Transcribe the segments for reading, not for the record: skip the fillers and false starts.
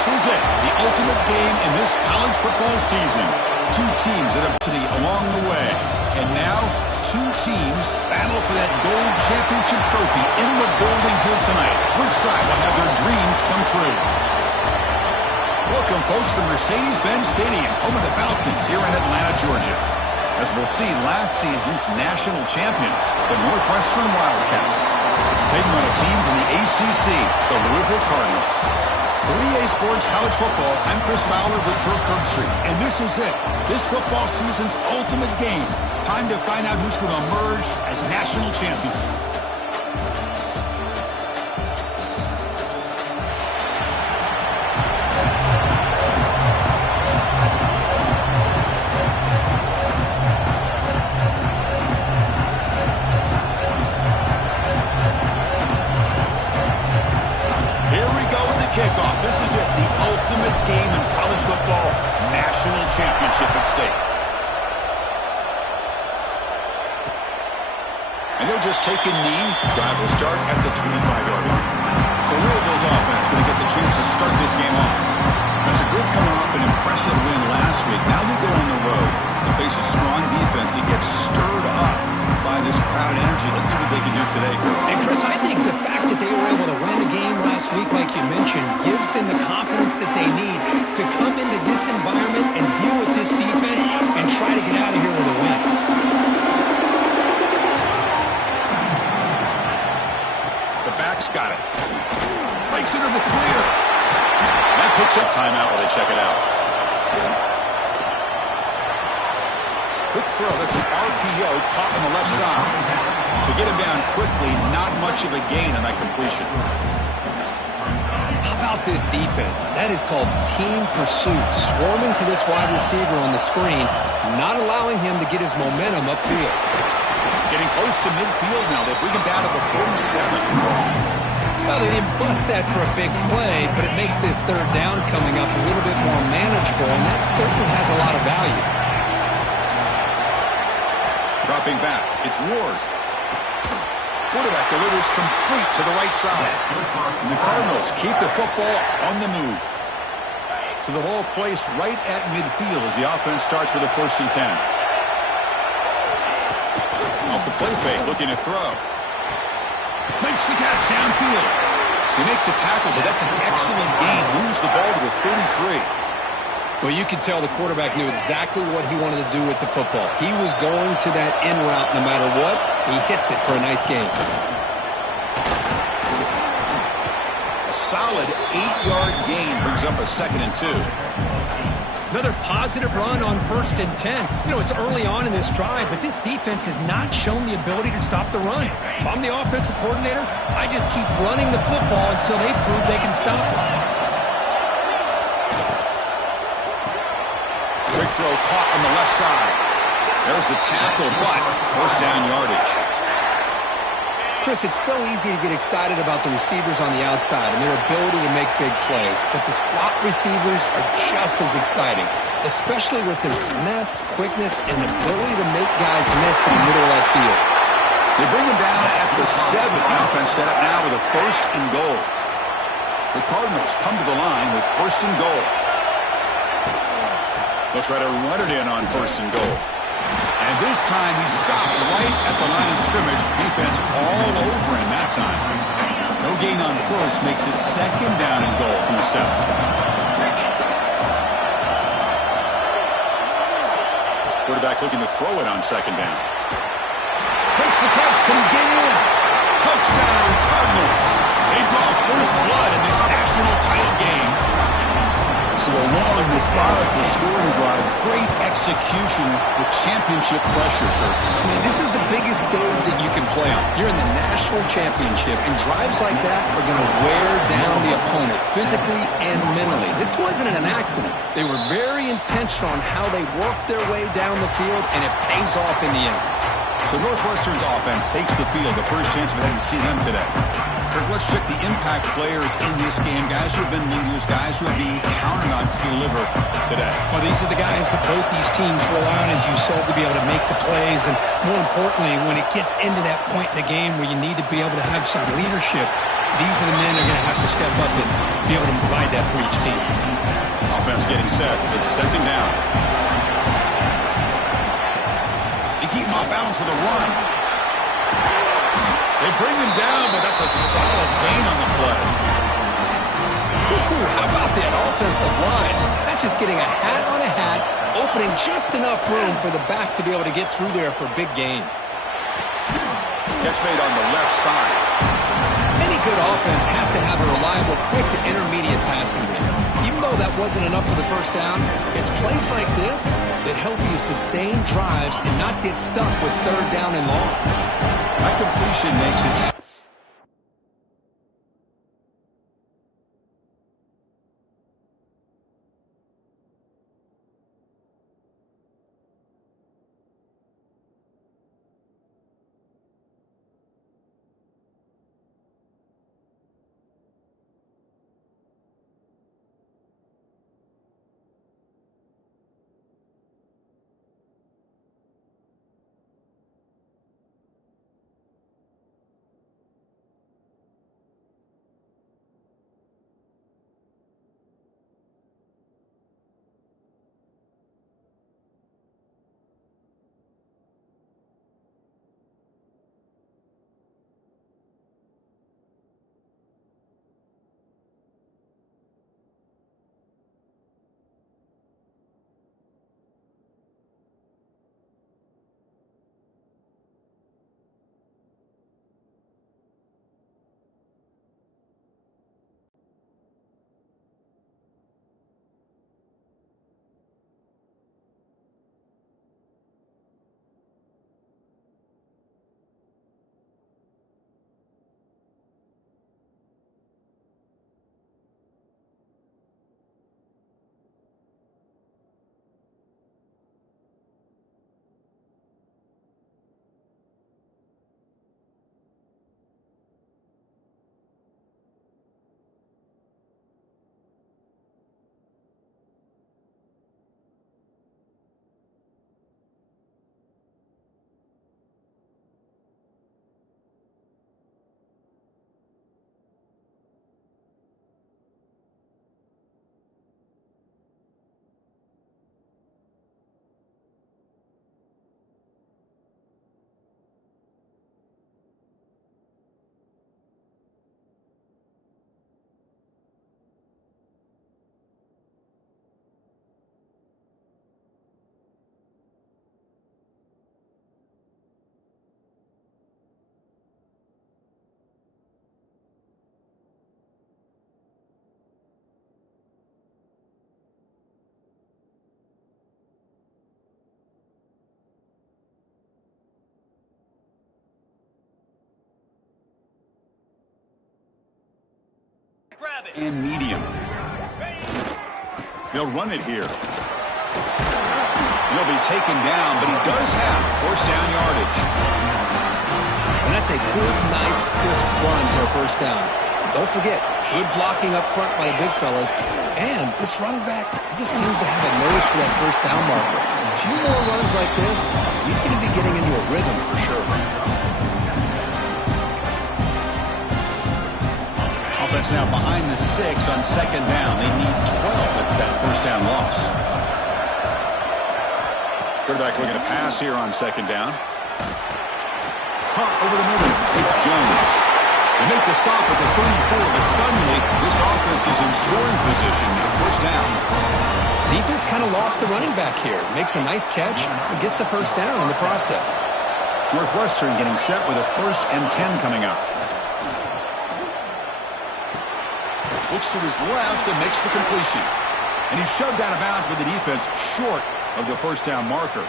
This is it, the ultimate game in this college football season. Two teams that have city along the way. And now, two teams battle for that gold championship trophy in the building here tonight. Which side will have their dreams come true? Welcome, folks, to Mercedes-Benz Stadium, home of the Falcons here in Atlanta, Georgia. As we'll see last season's national champions, the Northwestern Wildcats, taking on a team from the ACC, the Louisville Cardinals. 3A Sports College Football, I'm Chris Fowler with Kirk Herbstreit, and this is it. This football season's ultimate game. Time to find out who's going to emerge as national champion. Kickoff. This is it, the ultimate game in college football, national championship at stake. And they'll just take a knee. Drive will start at the 25-yard line. So Louisville's offense going to get the chance to start this game off. That's a group coming off an impressive win last week. Now they go on the road. They face a strong defense. It gets stirred up by this crowd energy. Let's see what they can do today. And Chris, I think the fact that they were able to win the game last week, like you mentioned, gives them the confidence that they need to come into this environment and deal with this defense and try to get out of here with a win. The back's got it. Breaks into the clear. That puts a timeout while they check it out. Quick throw. That's an RPO caught on the left side. To get him down quickly, not much of a gain on that completion. How about this defense? That is called team pursuit. Swarming to this wide receiver on the screen, not allowing him to get his momentum upfield. Getting close to midfield now. They bring him down to the 47. Well, they didn't bust that for a big play, but it makes this third down coming up a little bit more manageable, and that certainly has a lot of value. Dropping back, it's Ward. Quarterback delivers complete to the right side. And the Cardinals keep the football on the move. So the ball placed right at midfield as the offense starts with a 1st and 10. Off the play fake, looking to throw. Makes the catch downfield. They make the tackle, but that's an excellent gain. Moves the ball to the 33. Well, you could tell the quarterback knew exactly what he wanted to do with the football. He was going to that in route no matter what. He hits it for a nice gain. A solid 8-yard gain brings up a 2nd and 2. Another positive run on 1st and 10. You know, it's early on in this drive, but this defense has not shown the ability to stop the run. If I'm the offensive coordinator, I just keep running the football until they prove they can stop it. Quick throw caught on the left side. There's the tackle, but 1st down yardage. Chris, it's so easy to get excited about the receivers on the outside and their ability to make big plays, but the slot receivers are just as exciting, especially with their finesse, quickness, and ability to make guys miss in the middle of that field. They bring him down at the 7. Offense set up now with a 1st and goal. The Cardinals come to the line with 1st and goal. They'll try to run it in on 1st and goal. And this time he stopped right at the line of scrimmage. Defense all over him that time. No gain on 1st makes it 2nd down and goal from the 7. Quarterback looking to throw it on 2nd down. Makes the catch. Can he get in? Touchdown Cardinals. They draw first blood in this national title game. So a long, methodical scoring drive, great execution with championship pressure. Man, this is the biggest stage that you can play on. You're in the national championship, and drives like that are going to wear down the opponent physically and mentally. This wasn't an accident. They were very intentional on how they worked their way down the field, and it pays off in the end. So Northwestern's offense takes the field. The first chance we had to see them today. Kirk, let's check the impact players in this game. Guys who have been leaders, guys who are being counted on to deliver today. Well, these are the guys that both these teams rely on, as you saw, to be able to make the plays. And more importantly, when it gets into that point in the game where you need to be able to have some leadership, These are the men that are going to have to step up and be able to provide that for each team. Offense getting set. It's second down. They keep him off balance with a run. They bring him down, but that's a solid gain on the play. Ooh, how about that offensive line? That's just getting a hat on a hat, opening just enough room for the back to be able to get through there for a big gain. Catch made on the left side. Any good offense has to have a reliable, quick to intermediate passing game. Even though that wasn't enough for the first down, it's plays like this that help you sustain drives and not get stuck with third down and long. That completion makes it... And medium. They'll run it here. He'll be taken down, but he does have first down yardage. And that's a good, nice, crisp run for a first down. Don't forget, good blocking up front by the big fellas. And this running back, he just seems to have a nose for that first down marker. A few more runs like this, he's going to be getting into a rhythm for sure. Offense now behind the 6 on second down. They need 12 at that first down loss. Quarterback looking to pass here on second down. Hot over the middle. It's Jones. They make the stop at the 34, but suddenly this offense is in scoring position now. First down. Defense kind of lost the running back here. Makes a nice catch and gets the first down in the process. Northwestern getting set with a 1st and 10 coming up. Looks to his left and makes the completion. And he's shoved out of bounds with the defense short of the first down marker.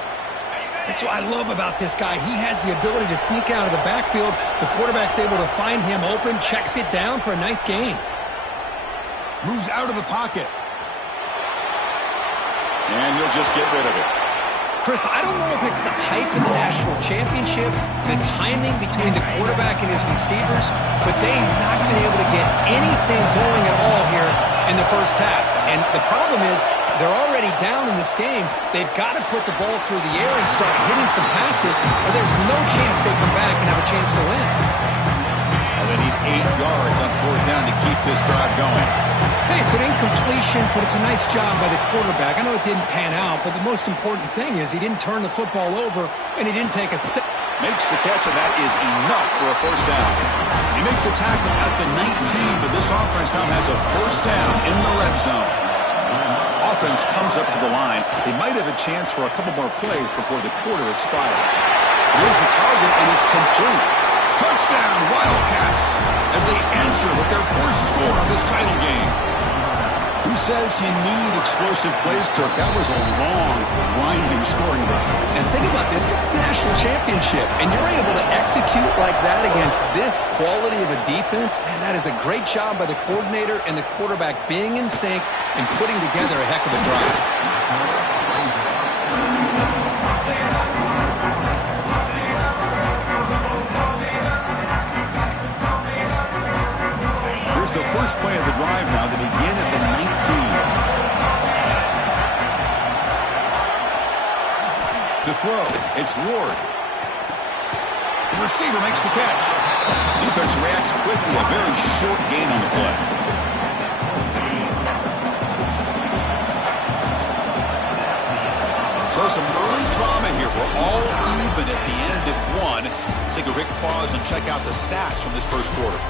That's what I love about this guy. He has the ability to sneak out of the backfield. The quarterback's able to find him open, checks it down for a nice gain. Moves out of the pocket. And he'll just get rid of it. Chris, I don't know if it's the hype of the national championship, the timing between the quarterback and his receivers, but they have not been able to get anything going at all here in the first half. And the problem is they're already down in this game. They've got to put the ball through the air and start hitting some passes, or there's no chance they come back and have a chance to win. A They need 8 yards on 4th down to keep this drive going. Hey, it's an incompletion, but it's a nice job by the quarterback. I know it didn't pan out, but the most important thing is he didn't turn the football over, and he didn't take a sip. Makes the catch, and that is enough for a 1st down. You make the tackle at the 19, but this offense now has a 1st down in the red zone. Offense comes up to the line. They might have a chance for a couple more plays before the quarter expires. Here's the target, and it's complete. Touchdown, Wildcats, as they answer with their first score of this title game. Who says you need explosive plays, Kirk? That was a long, grinding scoring drive. And think about this. This is the national championship, and you're able to execute like that against this quality of a defense, and that is a great job by the coordinator and the quarterback being in sync and putting together a heck of a drive. Here's the first play of the drive now. They begin at the 19. To throw, it's Ward. The receiver makes the catch. Defense reacts quickly. A very short gain on the play. So some early drama here. We're all even at the end of one. Let's take a quick pause and check out the stats from this first quarter.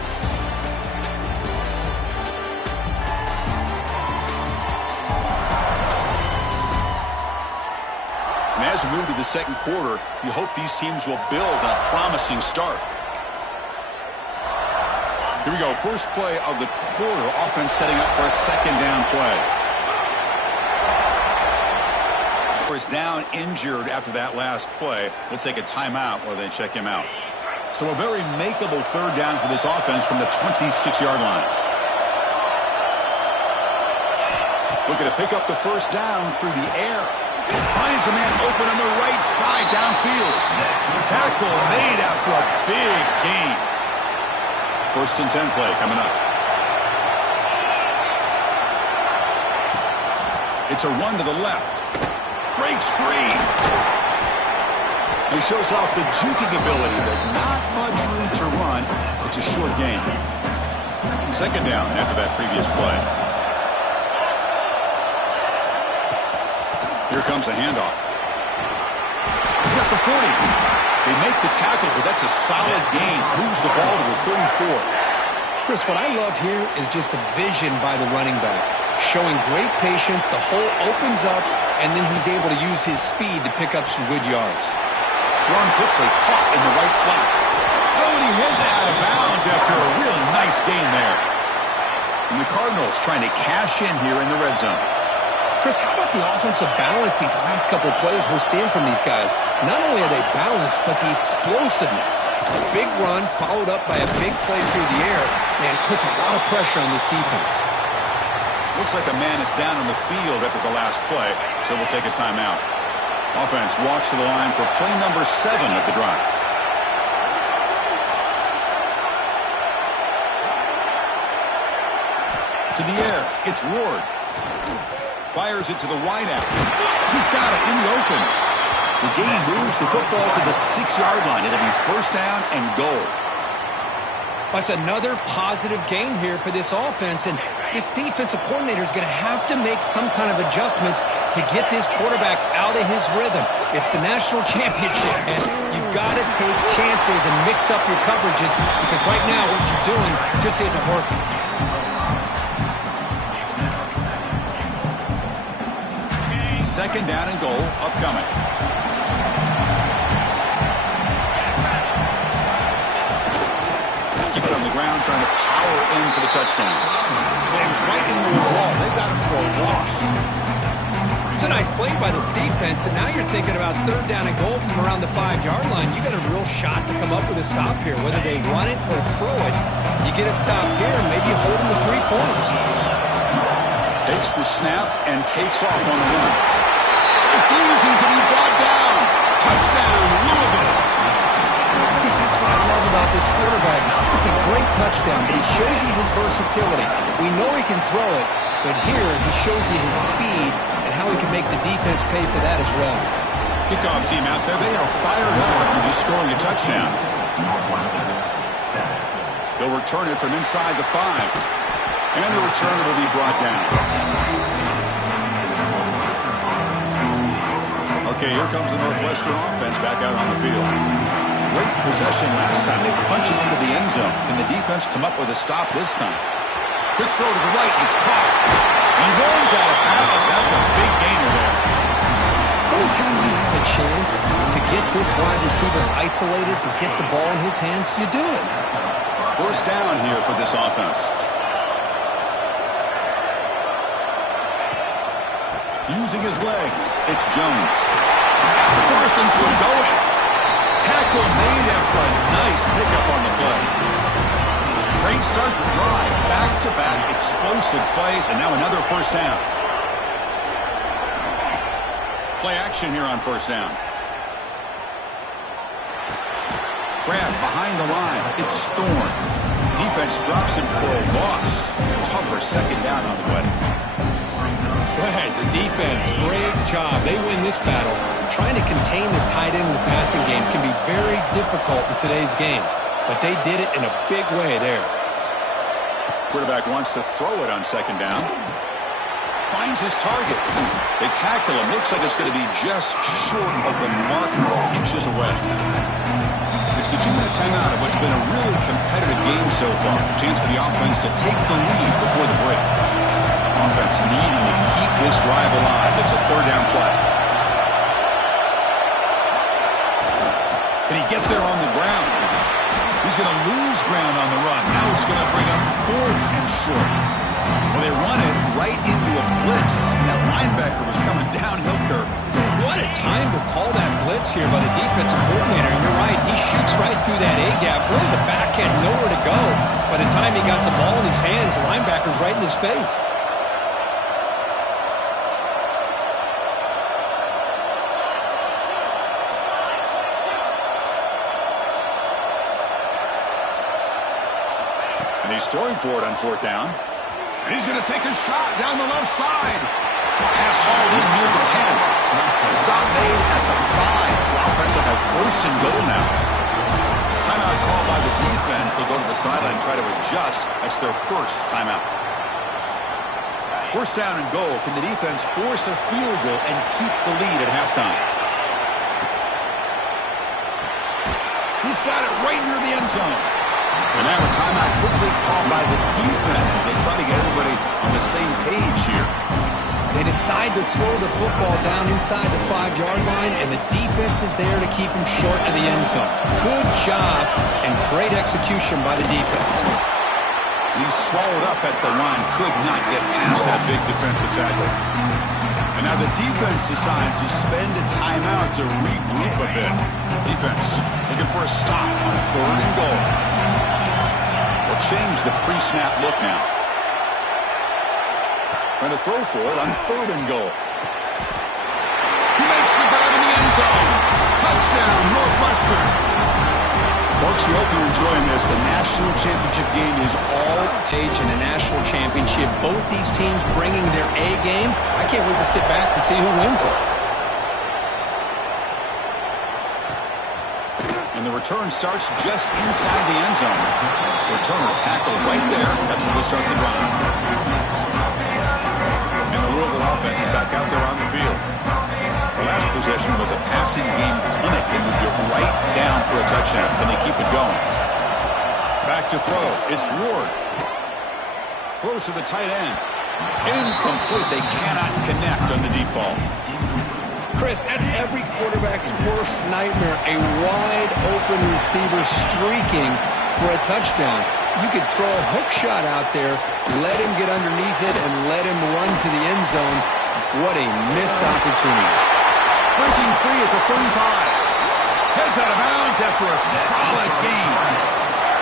And as we move to the second quarter, you hope these teams will build on a promising start. Here we go. First play of the quarter. Offense setting up for a 2nd down play. Is down injured after that last play. We'll take a timeout while they check him out. So a very makeable 3rd down for this offense from the 26-yard line. Looking to pick up the 1st down through the air. Finds a man open on the right side downfield. Tackle made after a big gain. 1st and 10 play coming up. It's a run to the left. Breaks free. He shows off the juking ability, but not much room to run. It's a short gain. 2nd down after that previous play. Here comes a handoff. He's got the 40. They make the tackle, but that's a solid gain. Moves the ball to the 34. Chris, what I love here is just a vision by the running back. Showing great patience, the hole opens up, and then he's able to use his speed to pick up some good yards. Thrown quickly, caught in the right flat. Oh, and he heads out of bounds after a really nice gain there. And the Cardinals trying to cash in here in the red zone. Chris, how about the offensive balance these last couple of plays we're seeing from these guys? Not only are they balanced, but the explosiveness. A big run followed up by a big play through the air, and puts a lot of pressure on this defense. Looks like a man is down on the field after the last play, so we'll take a timeout. Offense walks to the line for play number 7 of the drive. To the air, it's Ward. Fires it to the wideout. He's got it in the open. The gain moves the football to the 6-yard line. It'll be 1st down and goal. That's another positive gain here for this offense, and this defensive coordinator is going to have to make some kind of adjustments to get this quarterback out of his rhythm. It's the national championship, and you've got to take chances and mix up your coverages, because right now what you're doing just isn't working. Second down and goal upcoming. Keep it on the ground, trying to power in for the touchdown. Slams right into the wall. They've got him for a loss. It's a nice play by this defense, and now you're thinking about 3rd down and goal from around the 5-yard line. You got a real shot to come up with a stop here, whether they run it or throw it. You get a stop here, and maybe hold them to 3 points. Takes the snap and takes off on the run. Refusing to be brought down. Touchdown, Louisville. Because that's what I love about this quarterback. It's a great touchdown, but he shows you his versatility. We know he can throw it, but here he shows you his speed and how he can make the defense pay for that as well. Kickoff team out there, they are fired up after just scoring a touchdown. They'll return it from inside the 5. And the returner will be brought down. Okay, here comes the Northwestern offense back out on the field. Great possession last time. They punch it into the end zone. Can the defense come up with a stop this time? Quick throw to the right. It's caught. He runs out of bounds. That's a big gainer there. Anytime you have a chance to get this wide receiver isolated, to get the ball in his hands, you do it. First down here for this offense. Using his legs, it's Jones. He's got the first and still going. Tackle made after a nice pickup on the play. Great start to drive. Back-to-back explosive plays, and now another first down. Play action here on first down. Grab behind the line. It's Storm. Defense drops him for a loss. Tougher second down on the way. Right, the defense, great job. They win this battle. Trying to contain the tight end in the passing game can be very difficult in today's game. But they did it in a big way there. Quarterback wants to throw it on second down. Finds his target. They tackle him. Looks like it's going to be just short of the mark, inches away. It's the 2-minute timeout of what's been a really competitive game so far. Chance for the offense to take the lead before the break. Offense needing to keep this drive alive. It's a third down play. Can he get there on the ground? He's going to lose ground on the run. Now it's going to bring up fourth and short. Well, they run it right into a blitz. That linebacker was coming downhill curve. What a time to call that blitz here by the defensive coordinator. And you're right, he shoots right through that A-gap. Really, the back had nowhere to go. By the time he got the ball in his hands, the linebacker's right in his face. And he's throwing for it on fourth down. And he's going to take a shot down the left side. Pass hauled in near the 10. The stop made at the 5. The offense will have first and goal now. Timeout called by the defense. They'll go to the sideline and try to adjust. That's their first timeout. First down and goal. Can the defense force a field goal and keep the lead at halftime? He's got it right near the end zone. And now a timeout quickly called by the defense as they try to get everybody on the same page here. They decide to throw the football down inside the 5-yard line, and the defense is there to keep him short of the end zone. Good job and great execution by the defense. He's swallowed up at the line, could not get past that big defensive tackle. And now the defense decides to spend a timeout to regroup a bit. Defense looking for a stop on third and goal. They'll change the pre-snap look now. Trying to throw for it on third and goal. He makes the grab in the end zone. Touchdown, Northwestern. Folks, we hope you're enjoying this. The national championship game is all stage in the national championship. Both these teams bringing their A game. I can't wait to sit back and see who wins it. And the return starts just inside the end zone. Returner tackled right there. That's where they start the drive. And the Louisville offense is back out there on the field. The last possession was a passing game clinic. They moved it right down for a touchdown. Can they keep it going? Back to throw. It's Ward. Throws to the tight end. Incomplete. They cannot connect on the deep ball. Chris, that's every quarterback's worst nightmare. A wide open receiver streaking for a touchdown. You could throw a hook shot out there, let him get underneath it, and let him run to the end zone. What a missed opportunity. Breaking free at the 35. Heads out of bounds after a solid game.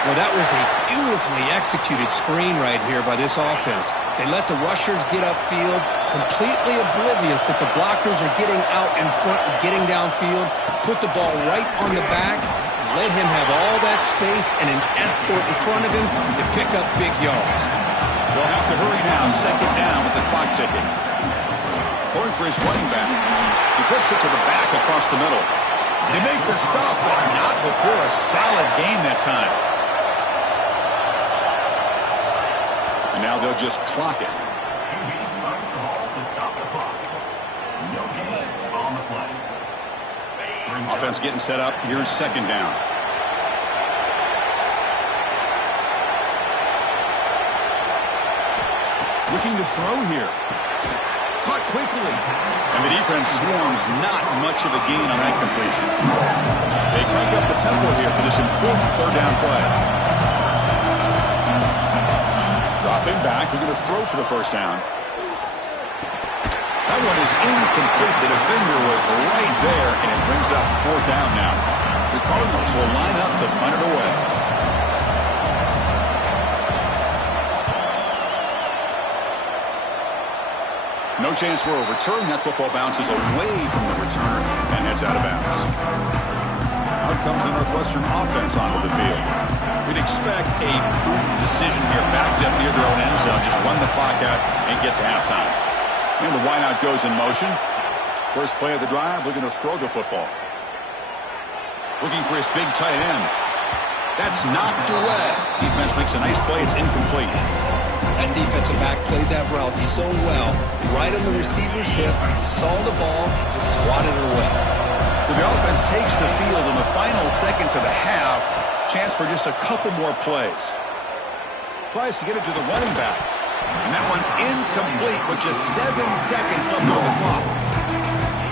Well, that was a beautifully executed screen right here by this offense. They let the rushers get upfield, completely oblivious that the blockers are getting out in front and getting downfield, put the ball right on the back, and let him have all that space and an escort in front of him to pick up big yards. They'll have to hurry now, second down with the clock ticking. Throwing for his running back. He flips it to the back across the middle. They make the stop, but not before a solid gain that time. now they'll just clock it. Offense getting set up. Here's second down. Looking to throw here. Caught quickly. And the defense swarms, not much of a gain on that completion. They crank up the tempo here for this important third down play. Dropping back, looking to throw for the first down. That one is incomplete. The defender was right there, and it brings up fourth down now. The Cardinals will line up to punt it away. No chance for a return. That football bounces away from the returner and heads out of bounds. Out comes the Northwestern offense onto the field. We'd expect a prudent decision here, backed up near their own end zone. Just run the clock out and get to halftime. And the wideout goes in motion. First play of the drive, looking to throw the football. Looking for his big tight end. That's knocked away. Defense makes a nice play. It's incomplete. That defensive back played that route so well. Right on the receiver's hip. He saw the ball and just swatted it away. So the offense takes the field in the final seconds of the half. Chance for just a couple more plays. Tries to get it to the running back. And that one's incomplete with just 7 seconds left on the clock.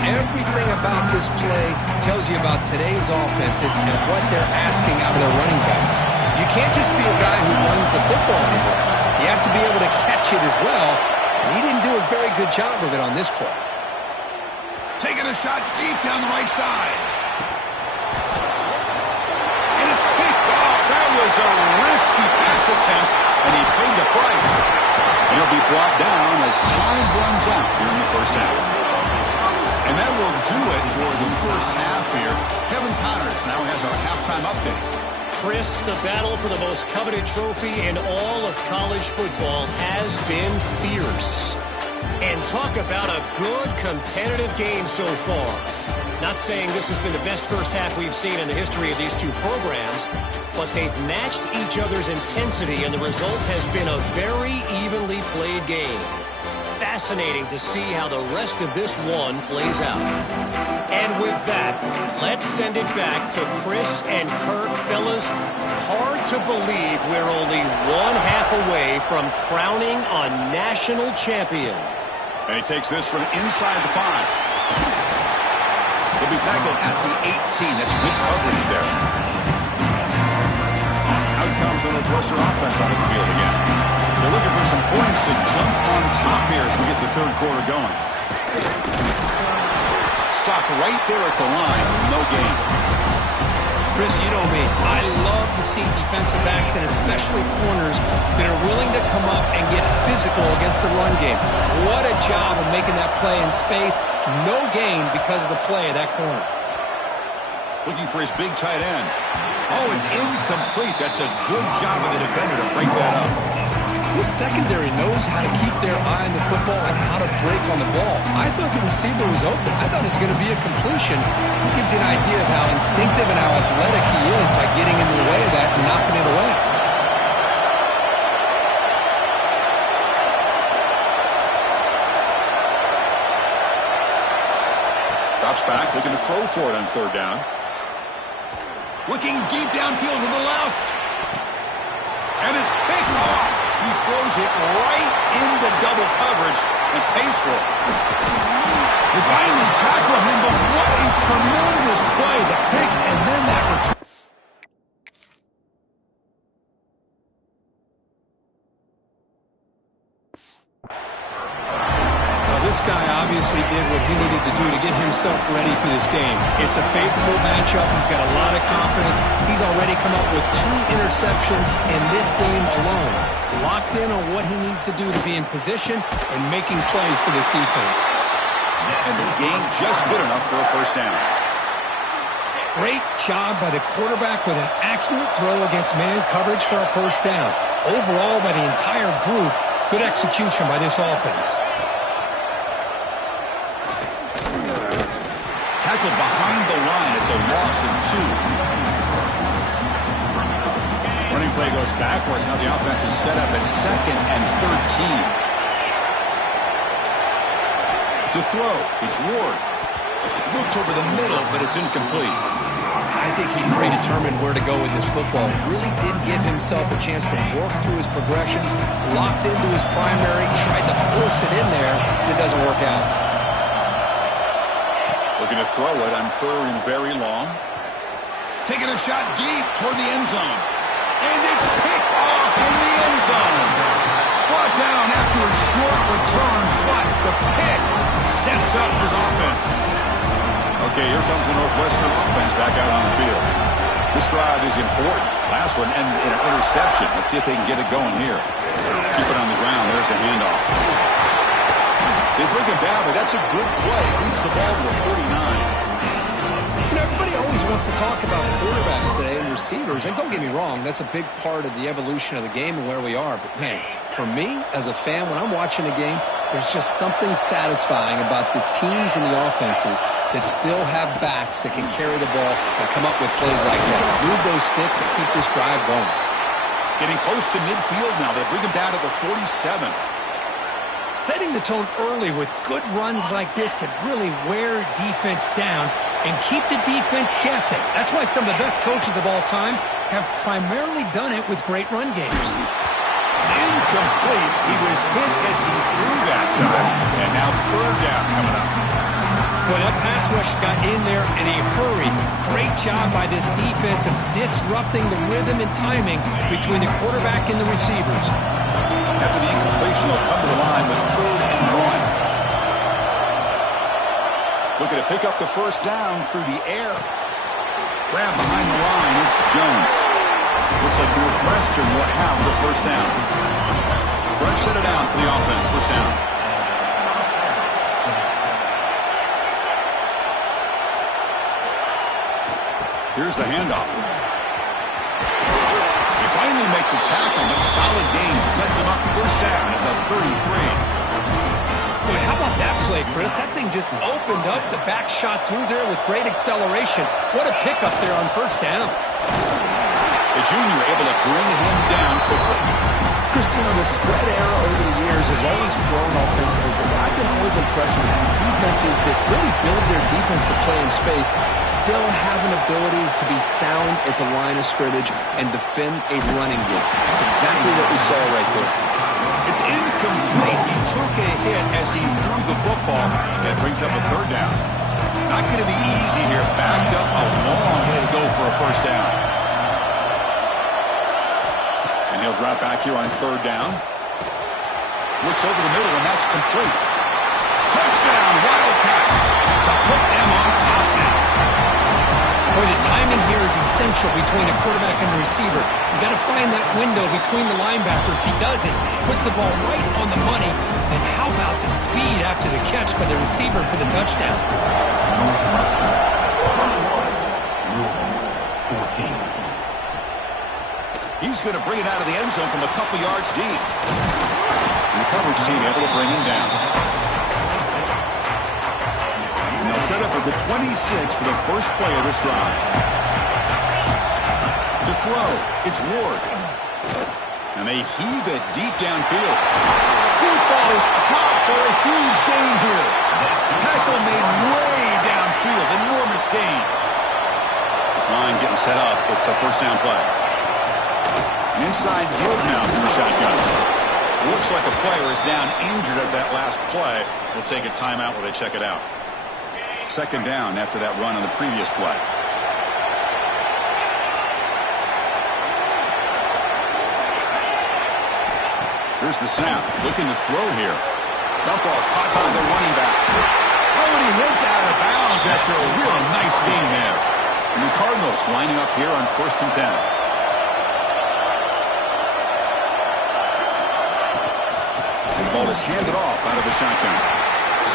Everything about this play tells you about today's offenses and what they're asking out of their running backs. You can't just be a guy who runs the football anymore. You have to be able to catch it as well, and he didn't do a very good job of it on this play. Taking a shot deep down the right side. And it's picked off. That was a risky pass attempt, and he paid the price. And he'll be brought down as time runs out here in the first half. And that will do it for the first half here. Kevin Connors now has our halftime update. Chris, the battle for the most coveted trophy in all of college football has been fierce. And talk about a good competitive game so far. Not saying this has been the best first half we've seen in the history of these two programs, but they've matched each other's intensity, and the result has been a very evenly played game. Fascinating to see how the rest of this one plays out. And with that, let's send it back to Chris and Kirk. Fellas, hard to believe we're only one half away from crowning a national champion. And he takes this from inside the 5. He'll be tackled at the 18. That's good coverage there. Out comes the Northwestern offense on the field again. They're looking for some points to jump on top here as we get the third quarter going. Stopped right there at the line. No gain. Chris, you know me. I love to see defensive backs and especially corners that are willing to come up and get physical against the run game. What a job of making that play in space. No gain because of the play of that corner. Looking for his big tight end. Oh, it's incomplete. That's a good job of the defender to break that up. This secondary knows how to keep their eye on the football and how to break on the ball. I thought the receiver was open. I thought it was going to be a completion. It gives you an idea of how instinctive and how athletic he is by getting in the way of that and knocking it away. Drops back, looking to throw for it on third down. Looking deep downfield to the left. And it's picked off. He throws it right into double coverage and pays for it. They finally tackle him, but what a tremendous play. The pick and then that return. This guy obviously did what he needed to do to get himself ready for this game. It's a favorable matchup. He's got a lot of confidence. He's already come up with 2 interceptions in this game alone. Locked in on what he needs to do to be in position and making plays for this defense. And the game just good enough for a first down. Great job by the quarterback with an accurate throw against man coverage for a first down. Overall, by the entire group, good execution by this offense. Tackled behind the line. It's a loss of 2. Running play goes backwards. Now the offense is set up at 2nd and 13. To throw, it's Ward. Looked over the middle, but it's incomplete. I think he's predetermined where to go with his football. Really didn't give himself a chance to work through his progressions, locked into his primary, tried to force it in there, and it doesn't work out. Looking to throw it on 3rd and very long. Taking a shot deep toward the end zone. And it's picked off in the end zone. Brought down after a short return, but the pick sets up his offense. Okay, here comes the Northwestern offense back out on the field. This drive is important. Last one, and an interception. Let's see if they can get it going here. Keep it on the ground. There's the handoff. They bring him down, but that's a good play. Moves the ball to the 49. Everybody always wants to talk about quarterbacks today and receivers, and don't get me wrong, that's a big part of the evolution of the game and where we are. But, man, for me, as a fan, when I'm watching a game, there's just something satisfying about the teams and the offenses that still have backs that can carry the ball and come up with plays like that. Move those sticks and keep this drive going. Getting close to midfield now. They bring him down to the 47. Setting the tone early with good runs like this can really wear defense down and keep the defense guessing. That's why some of the best coaches of all time have primarily done it with great run games. It's incomplete. He was hit as he threw that time. And now 3rd down coming up. Well, that pass rush got in there in a hurry. Great job by this defense of disrupting the rhythm and timing between the quarterback and the receivers. After the incompletion, he'll come to the line with 3rd and 1. Looking to pick up the 1st down through the air. Grab behind the line, it's Jones. Looks like Northwestern will have the 1st down. Fresh set of downs for the offense, 1st down. Here's the handoff. Finally make the tackle, but solid gain sets him up 1st down at the 33. Boy, how about that play, Chris? That thing just opened up. The back shot through there with great acceleration. What a pickup there on 1st down. The junior able to bring him down quickly. Chris, the spread era over the years has always grown offensively, but I've been always impressed with defenses that really build their defense to play in space, still have an ability to be sound at the line of scrimmage and defend a running game. That's exactly what we saw right there. It's incomplete. He took a hit as he threw the football. That brings up a 3rd down. Not going to be easy here. Backed up a long way to go for a 1st down. And he'll drop back here on 3rd down. Looks over the middle, and that's complete. Touchdown, Wildcats, to put them on top now. Boy, the timing here is essential between a quarterback and a receiver. You got to find that window between the linebackers. He does it, puts the ball right on the money. And how about the speed after the catch by the receiver for the touchdown? He's going to bring it out of the end zone from a couple yards deep. And the coverage team able to bring him down. And they'll set up at the 26 for the 1st play of this drive. To throw, it's Ward. And they heave it deep downfield. Deep ball is caught for a huge gain here. Tackle made way downfield. Enormous gain. This line getting set up. It's a 1st down play. Inside give now from the shotgun. Looks like a player is down injured at that last play. We'll take a timeout while they check it out. 2nd down after that run on the previous play. Here's the snap. Looking to throw here. Dump off caught by the running back. Oh, and he hits out of bounds after a really nice gain there. And the Cardinals lining up here on 1st and 10. The ball is handed off out of the shotgun.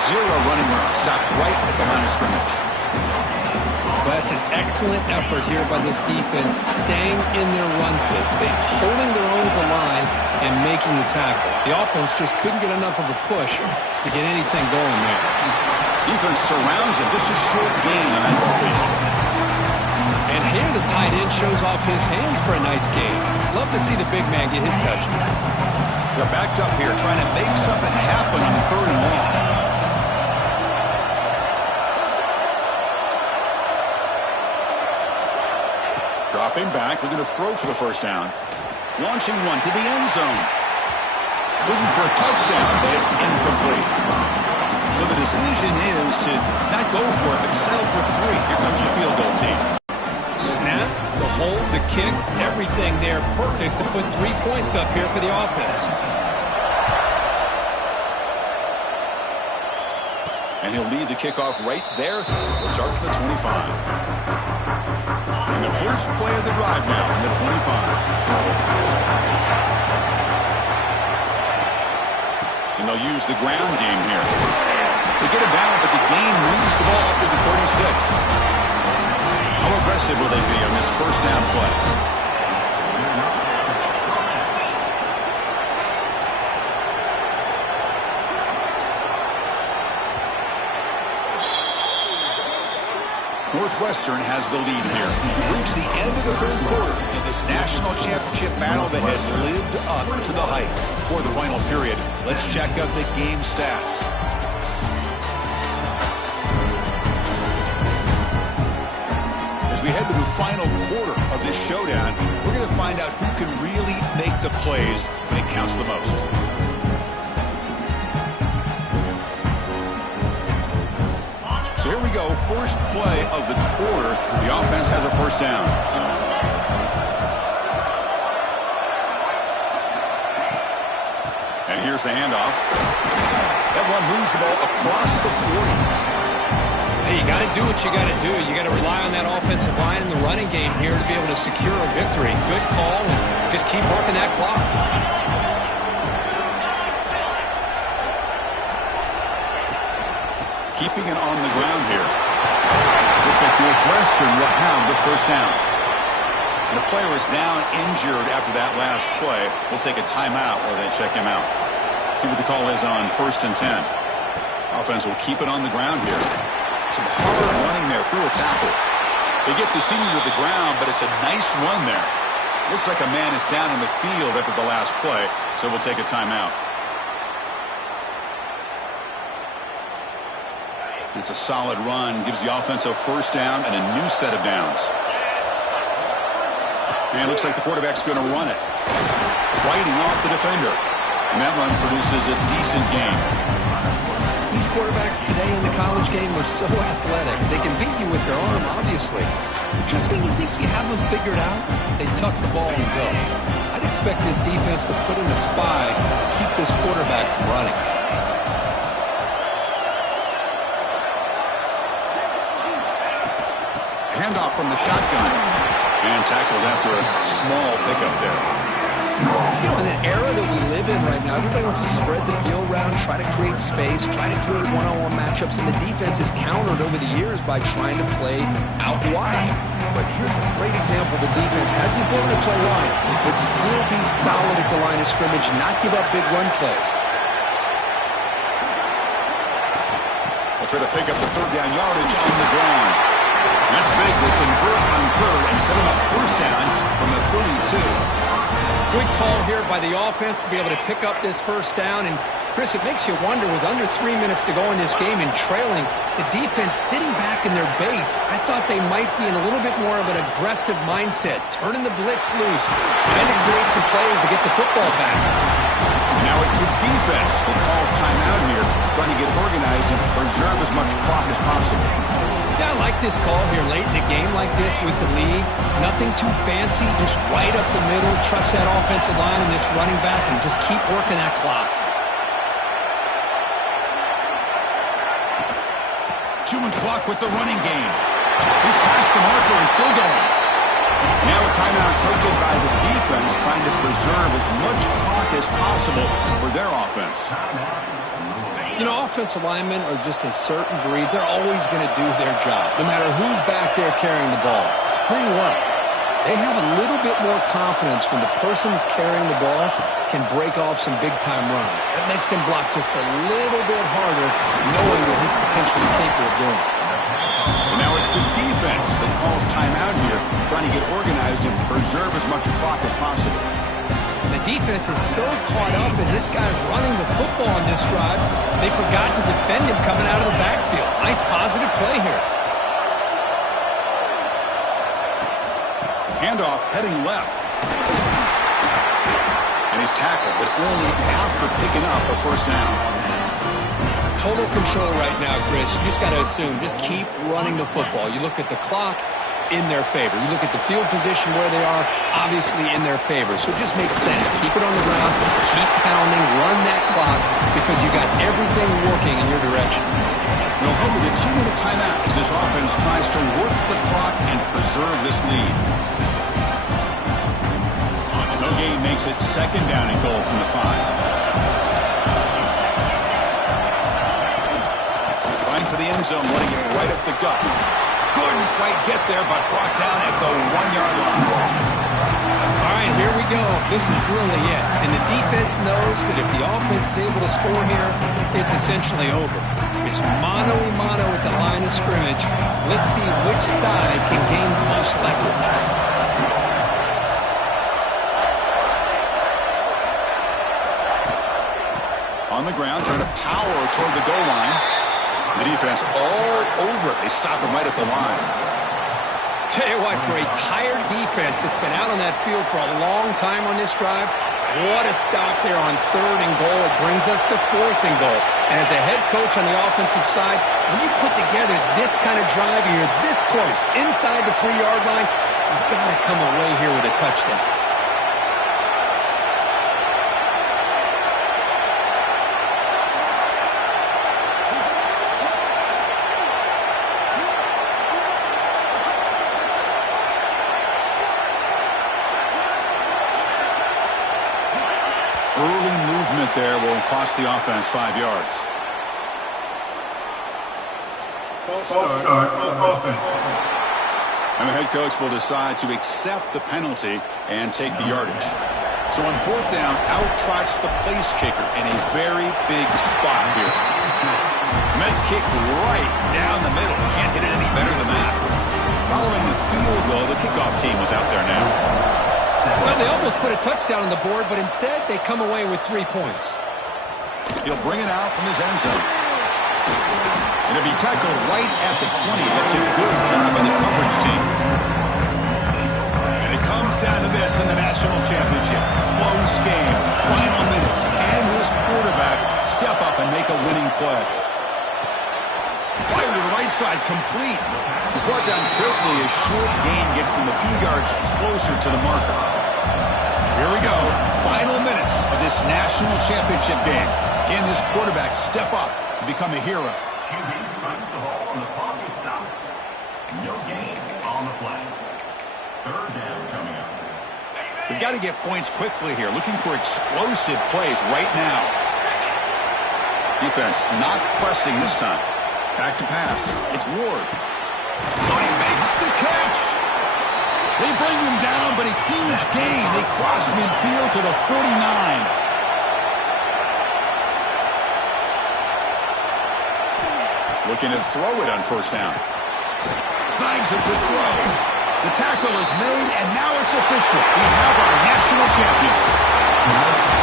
0 running room. Stopped right at the line of scrimmage. That's an excellent effort here by this defense, staying in their run fits. They're holding their own at the line and making the tackle. The offense just couldn't get enough of a push to get anything going there. Defense surrounds him. Just a short gain on that completion. And here the tight end shows off his hands for a nice game. Love to see the big man get his touches. They're backed up here trying to make something happen on 3rd and long. Dropping back, looking to throw for the first down. Launching one to the end zone. Looking for a touchdown, but it's incomplete. So the decision is to not go for it, but settle for 3. Here comes the field goal team. Snap, the hold, the kick, everything there perfect to put 3 points up here for the offense. And he'll lead the kickoff right there. He'll start from the 25. And the first play of the drive now from the 25. And they'll use the ground game here. They get it down, but the gain moves the ball up to the 36. How aggressive will they be on this first down play? Northwestern has the lead here. We've reached the end of the 3rd quarter in this national championship battle that has lived up to the hype. For the final period, let's check out the game stats. As we head to the final quarter of this showdown, we're going to find out who can really make the plays when it counts the most. So here we go, first play of the quarter. The offense has a first down. And here's the handoff. That one moves the ball across the 40. Hey, you got to do what you got to do. You got to rely on that offensive line in the running game here to be able to secure a victory. Good call, and just keep working that clock. Keeping it on the ground here. Looks like Northwestern will have the first down. And the player is down injured after that last play. We'll take a timeout or they check him out. See what the call is on 1st and 10. Offense will keep it on the ground here. Some hard running there through a tackle. They get the senior to the ground, but it's a nice run there. Looks like a man is down in the field after the last play, so we'll take a timeout. It's a solid run, gives the offense a first down and a new set of downs. And it looks like the quarterback's going to run it. Fighting off the defender. And that run produces a decent gain. These quarterbacks today in the college game are so athletic. They can beat you with their arm, obviously. Just when you think you have them figured out, they tuck the ball and go. I'd expect this defense to put in a spy to keep this quarterback from running. Handoff from the shotgun. And tackled after a small pickup there. You know, in an era that we live in right now, everybody wants to spread the field around, try to create space, try to create one-on-one matchups, and the defense is countered over the years by trying to play out wide. But here's a great example. The defense has the ability to play wide, but still be solid at the line of scrimmage, not give up big run plays. They'll try to pick up the 3rd down yardage on the ground. That's big. They convert on 3rd and set him up first down from the 32. Good call here by the offense to be able to pick up this first down. And, Chris, it makes you wonder, with under 3 minutes to go in this game and trailing, the defense sitting back in their base, I thought they might be in a little bit more of an aggressive mindset, turning the blitz loose, trying to create some plays to get the football back. Now it's the defense that calls timeout here, trying to get organized and preserve as much clock as possible. Yeah, I like this call here late in the game like this with the lead. Nothing too fancy, just right up the middle. Trust that offensive line and this running back and just keep working that clock. 2 on clock with the running game. He's past the marker and still going. Now a timeout taken by the defense, trying to preserve as much clock as possible for their offense. You know, offensive linemen are just a certain breed. They're always going to do their job, no matter who's back there carrying the ball. I'll tell you what, they have a little bit more confidence when the person that's carrying the ball can break off some big-time runs. That makes him block just a little bit harder, knowing what he's potentially capable of doing. And now it's the defense that calls timeout here, trying to get organized and preserve as much clock as possible. The defense is so caught up in this guy running the football on this drive, they forgot to defend him coming out of the backfield. Nice positive play here. Handoff heading left. And he's tackled, but only after picking up a first down. Total control right now, Chris. You just got to assume, just keep running the football. You look at the clock, in their favor. You look at the field position where they are, obviously in their favor. So it just makes sense. Keep it on the ground, keep pounding, run that clock, because you got everything working in your direction. We'll home with a 2-minute timeout as this offense tries to work the clock and preserve this lead. No gain makes it second down and goal from the 5. For the end zone, running it right up the gut. Couldn't quite get there, but brought down at the 1-yard line. All right, here we go. This is really it. And the defense knows that if the offense is able to score here, it's essentially over. It's mano-a-mano at the line of scrimmage. Let's see which side can gain the most leverage. On the ground, trying to power toward the goal line. The defense all over it. They stop him right at the line. Tell you what, for a tired defense that's been out on that field for a long time on this drive, what a stop there on 3rd and goal. It brings us to 4th and goal. And as a head coach on the offensive side, when you put together this kind of drive and you're this close inside the 3-yard line, you've got to come away here with a touchdown. Early movement there will cost the offense 5 yards. False start offense. And the head coach will decide to accept the penalty and take the yardage. So on 4th down, out trots the place kicker in a very big spot here. Med kick right down the middle. Can't hit it any better than that. Following the field goal, the kickoff team is out there now. Well, they almost put a touchdown on the board, but instead they come away with 3 points. He'll bring it out from his end zone. And it'll be tackled right at the 20. That's a good job by the coverage team. And it comes down to this in the national championship. Close game. Final minutes. Can this quarterback step up and make a winning play? Fire to the right side, complete. He's brought down quickly. A short gain gets them a few yards closer to the marker. Here we go. Final minutes of this national championship game. Can this quarterback step up and become a hero? QB strikes the ball on the clock is stopped. No gain on the play. 3rd down coming up. We've got to get points quickly here. Looking for explosive plays right now. Defense not pressing this time. Back to pass. It's Ward. Oh, he makes the catch. They bring him down, but a huge gain. They cross midfield to the 49. Looking to throw it on 1st down. Snags a good throw. The tackle is made, and now it's official. We have our national champions.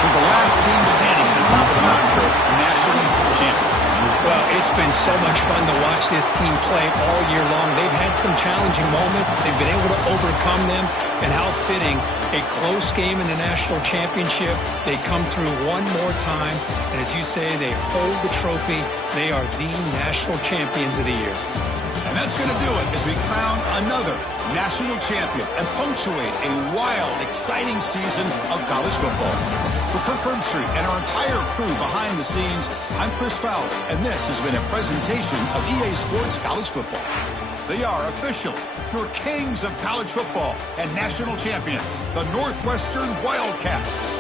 With the last team standing at the top of the mountain for national champions. Well, it's been so much fun to watch this team play all year long. They've had some challenging moments. They've been able to overcome them. And how fitting, a close game in the national championship. They come through one more time. And as you say, they hold the trophy. They are the national champions of the year. And that's going to do it as we crown another national champion and punctuate a wild, exciting season of college football. For Kirk Herbstreit and our entire crew behind the scenes, I'm Chris Fowler, and this has been a presentation of EA Sports College Football. They are official, your kings of college football and national champions, the Northwestern Wildcats.